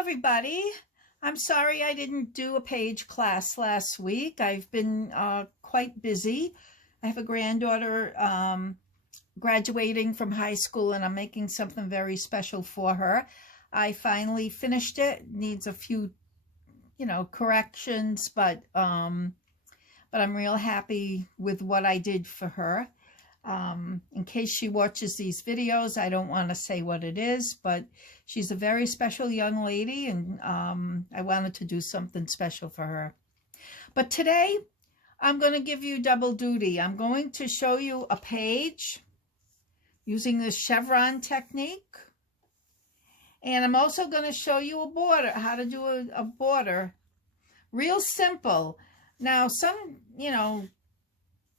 everybody. I'm sorry I didn't do a page class last week. I've been quite busy. I have a granddaughter graduating from high school, and I'm making something very special for her. I finally finished it. Needs a few, corrections, but I'm real happy with what I did for her. In case she watches these videos, I don't want to say what it is, but she's a very special young lady, and I wanted to do something special for her. But today, I'm going to give you double duty. I'm going to show you a page using the chevron technique, and I'm also going to show you a border, how to do a border. Real simple. Now,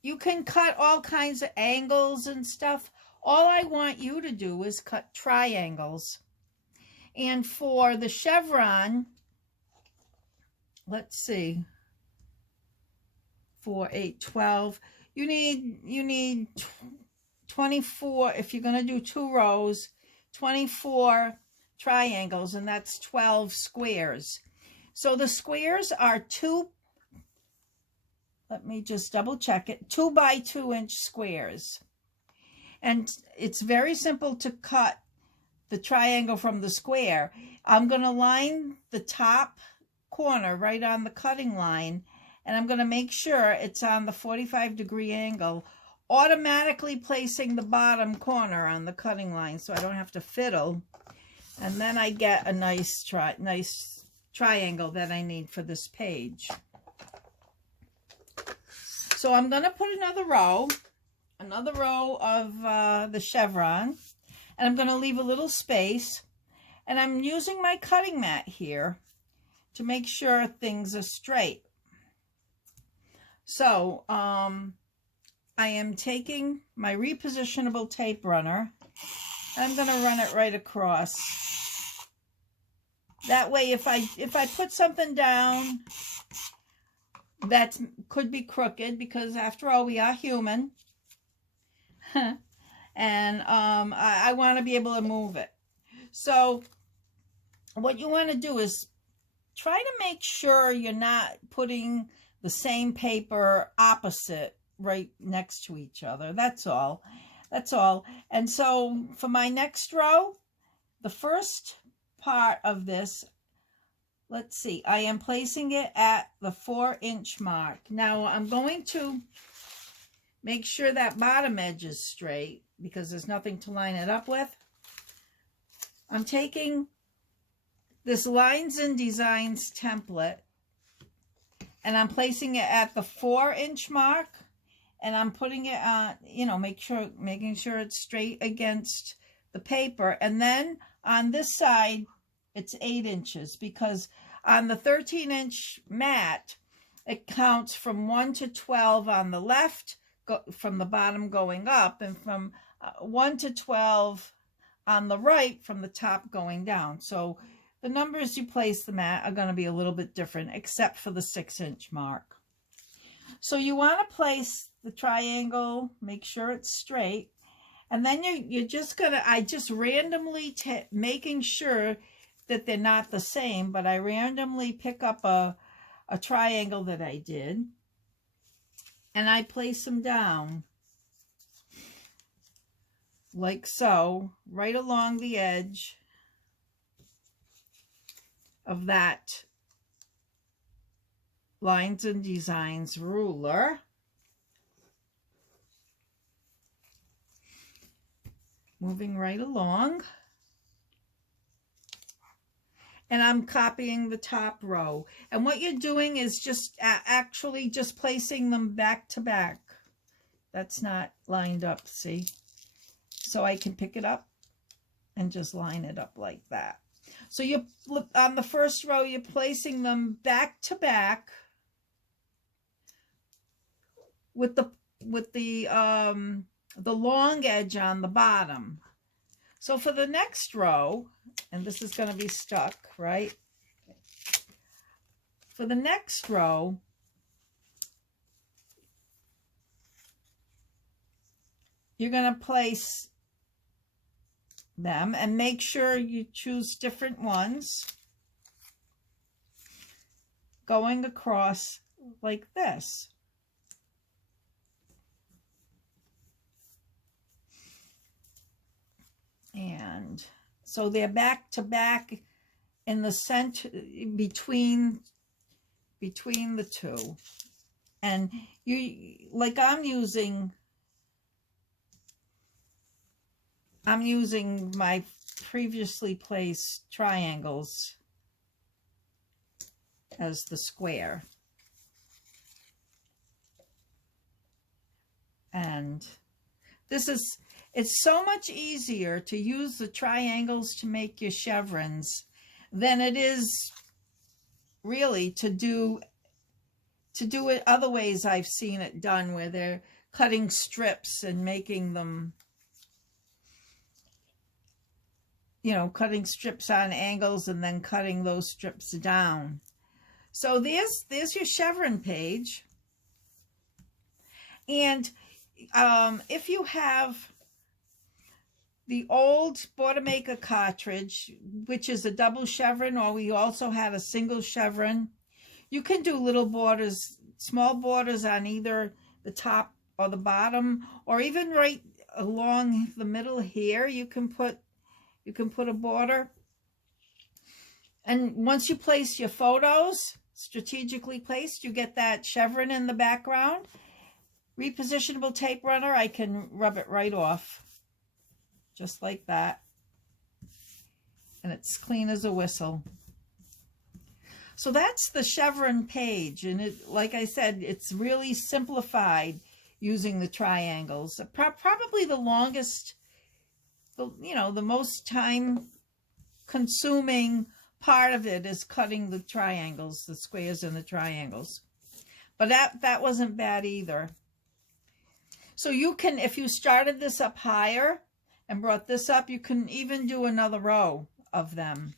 you can cut all kinds of angles and stuff. All I want you to do is cut triangles. And for the chevron, let's see, 4, 8, 12. You need 24, if you're going to do 2 rows, 24 triangles, and that's 12 squares. So the squares are let me just double check it, 2 by 2 inch squares. And it's very simple to cut the triangle from the square. I'm going to line the top corner right on the cutting line, and I'm going to make sure it's on the 45-degree angle, automatically placing the bottom corner on the cutting line so I don't have to fiddle. And then I get a nice triangle that I need for this page. So I'm going to put another row of the chevron, and I'm going to leave a little space, and I'm using my cutting mat here to make sure things are straight. So I am taking my repositionable tape runner, and I'm going to run it right across. That way, if I put something down that could be crooked, because after all, we are human, and I want to be able to move it. So what you want to do is try to make sure you're not putting the same paper opposite right next to each other. That's all. And so for my next row, the first part of this, let's see, I am placing it at the 4-inch mark. Now I'm going to make sure that bottom edge is straight because there's nothing to line it up with. I'm taking this Lines and Designs template, and I'm placing it at the 4-inch mark, and I'm putting it on, making sure it's straight against the paper. And then on this side, it's 8 inches, because on the 13-inch mat, it counts from 1 to 12 on the left, from the bottom going up, and from 1 to 12 on the right, from the top going down. So the numbers you place the mat are going to be a little bit different, except for the 6-inch mark. So you want to place the triangle, make sure it's straight, and then you're just going to, I just randomly making sure that they're not the same, but I randomly pick up a triangle that I did, and I place them down like so, right along the edge of that Lines and Designs ruler. Moving right along. And I'm copying the top row. And what you're doing is just actually just placing them back to back. That's not lined up, see? So I can pick it up and just line it up like that. So you on the first row, you're placing them back to back with the long edge on the bottom. So for the next row, and this is going to be stuck, right? For the next row, you're going to place them and make sure you choose different ones. going across like this. And so they're back to back in the center between the two. And you, like I'm using my previously placed triangles as the square. And it's so much easier to use the triangles to make your chevrons than it is really to do it other ways I've seen it done, where they're cutting strips and making them, you know, cutting strips on angles and then cutting those strips down. So there's your chevron page. And if you have the old Border Maker cartridge, which is a double chevron, or we also had a single chevron, you can do little borders, small borders on either the top or the bottom, or even right along the middle here. You can put a border. And once you place your photos strategically placed, you get that chevron in the background. Repositionable tape runner, I can rub it right off, just like that. And it's clean as a whistle. So that's the chevron page. And it, like I said, it's really simplified using the triangles. Probably the longest, you know, the most time consuming part of it is cutting the triangles, the squares and the triangles. But that wasn't bad either. So you can, if you started this up higher and brought this up, you can even do another row of them.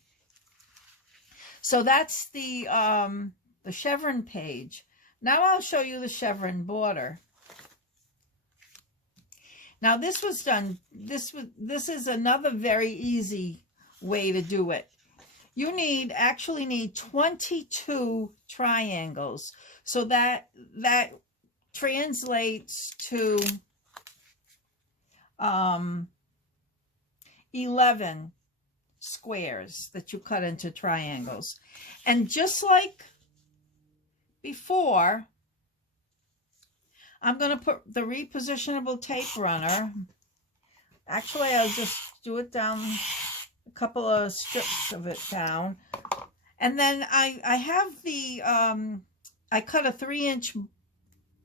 So that's the chevron page. Now I'll show you the chevron border. Now this was done, this is another very easy way to do it. You actually need 22 triangles. So that translates to 11 squares that you cut into triangles. And just like before, I'm going to put the repositionable tape runner. Actually, I'll just do it down, a couple of strips of it down. And then I have the, I cut a 3-inch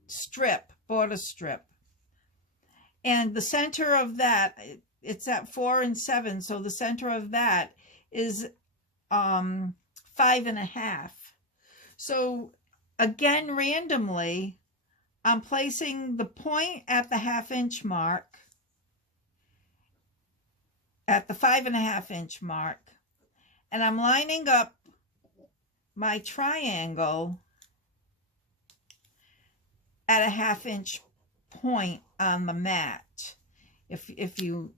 strip, border strip. And the center of that, it's at 4 and 7, so the center of that is 5.5. So again, randomly, I'm placing the point at the 1/2-inch mark, at the 5.5-inch mark, and I'm lining up my triangle at a 1/2-inch point on the mat. If you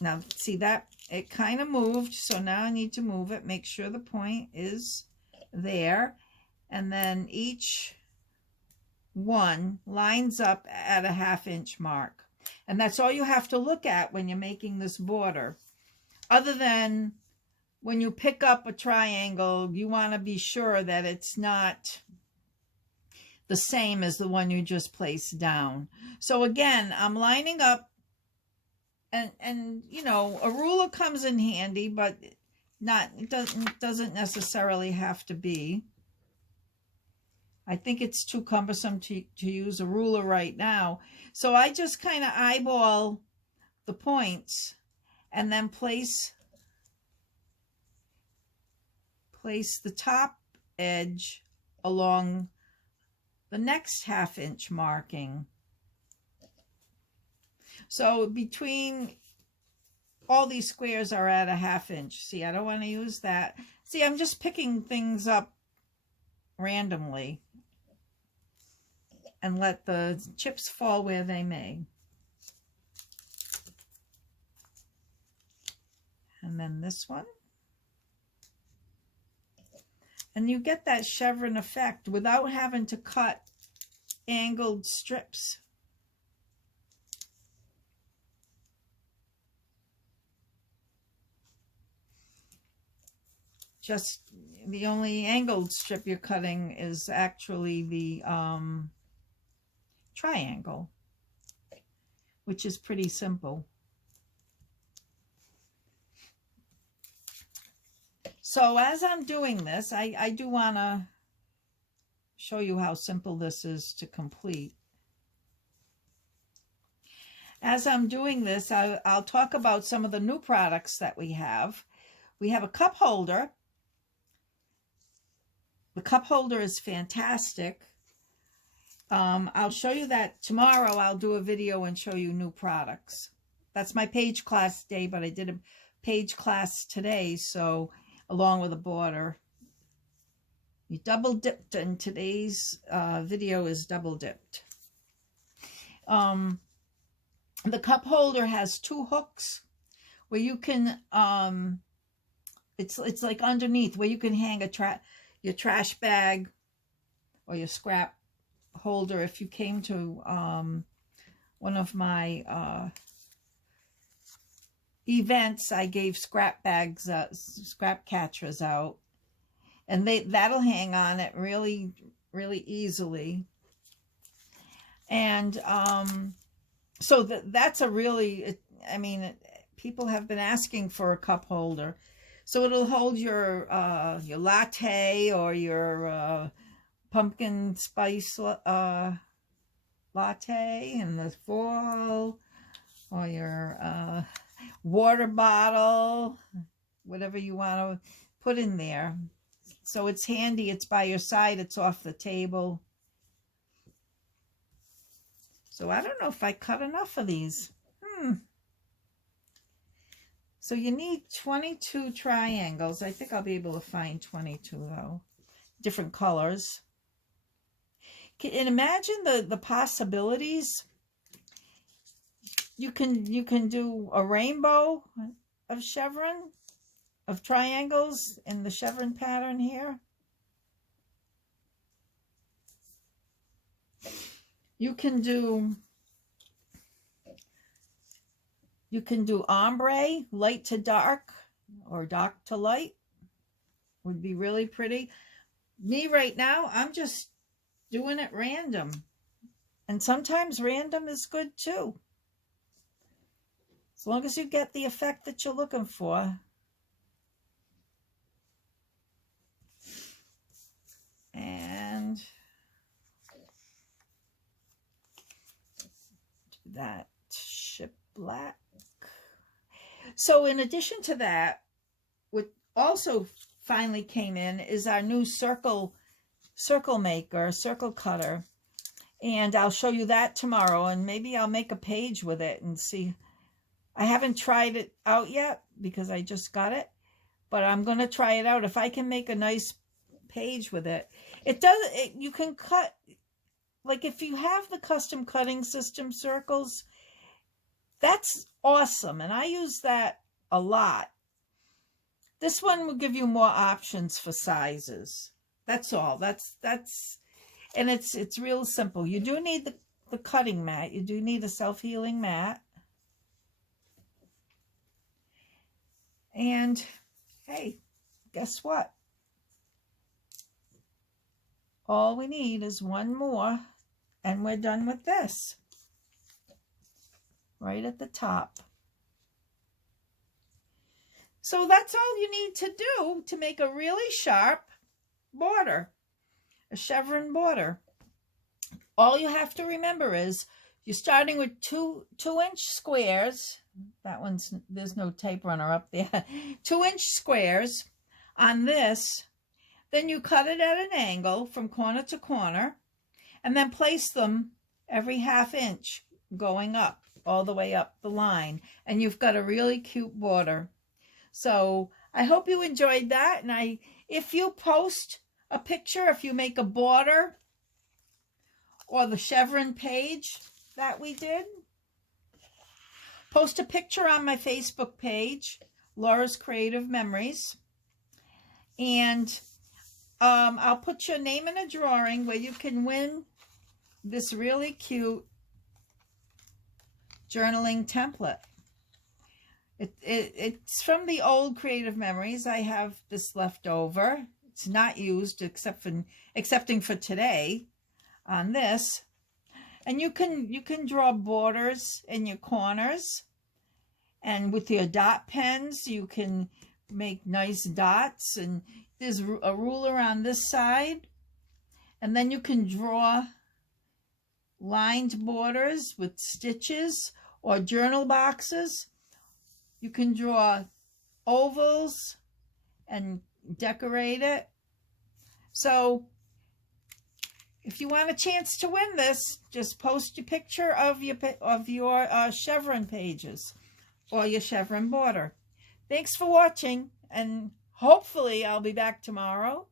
now see that it kind of moved, so now I need to move it, make sure the point is there, and then each one lines up at a 1/2-inch mark. And that's all you have to look at when you're making this border. Other than when you pick up a triangle, you want to be sure that it's not the same as the one you just placed down. So again, I'm lining up, and you know, a ruler comes in handy, but it doesn't necessarily have to be. I think it's too cumbersome to use a ruler right now. So I just kind of eyeball the points and then place the top edge along the next 1/2-inch marking. So between all these squares are at a 1/2-inch. See, I don't want to use that. See, I'm just picking things up randomly and let the chips fall where they may. And then this one. And you get that chevron effect without having to cut angled strips. Just the only angled strip you're cutting is actually the triangle, which is pretty simple. So as I'm doing this, I do want to show you how simple this is to complete. As I'm doing this, I'll talk about some of the new products that we have. We have a cup holder. The cup holder is fantastic. I'll show you that tomorrow. I'll do a video and show you new products. That's my page class day, but I did a page class today, so along with a border. You double dipped, and today's video is double dipped. The cup holder has two hooks where you can, it's like underneath where you can hang your trash bag or your scrap holder. If you came to one of my events, I gave scrap bags, scrap catchers out, and that'll hang on it really, really easily. And so that's a really, I mean, people have been asking for a cup holder. So it'll hold your latte or your pumpkin spice latte in the fall, or your water bottle, whatever you want to put in there. So it's handy. It's by your side. It's off the table. So I don't know if I cut enough of these. So you need 22 triangles. I think I'll be able to find 22 though. Different colors. And imagine the possibilities. You can do a rainbow of chevron, of triangles in the chevron pattern here. You can do ombre, light to dark, or dark to light. Would be really pretty. Me right now, I'm just doing it random. And sometimes random is good too. As long as you get the effect that you're looking for. And do that ship black. So in addition to that, what also finally came in is our new circle maker, circle cutter. And I'll show you that tomorrow, and maybe I'll make a page with it and see. I haven't tried it out yet because I just got it, but I'm going to try it out. If I can make a nice page with it. You can cut, like if you have the custom cutting system circles, that's awesome. And I use that a lot. This one will give you more options for sizes. That's all. And it's real simple. You do need the cutting mat. You do need a self-healing mat. And hey, guess what? All we need is one more, and we're done with this. Right at the top. So that's all you need to do to make a really sharp border, a chevron border. All you have to remember is you're starting with two 2-inch squares. That one's, there's no tape runner up there. 2-inch squares on this. Then you cut it at an angle from corner to corner, and then place them every 1/2 inch going up, all the way up the line. And you've got a really cute border. So I hope you enjoyed that. And if you post a picture, if you make a border or the chevron page that we did, post a picture on my Facebook page, Laura's Creative Memories. And I'll put your name in a drawing where you can win this really cute journaling template. It's from the old Creative Memories. I have this left over. It's not used excepting for today on this. And you can draw borders in your corners. And with your dot pens, you can make nice dots. And there's a ruler on this side. And then you can draw lined borders with stitches or journal boxes. You can draw ovals and decorate it. So if you want a chance to win this, just post your picture of your Chevron pages or your Chevron border. Thanks for watching, and hopefully I'll be back tomorrow.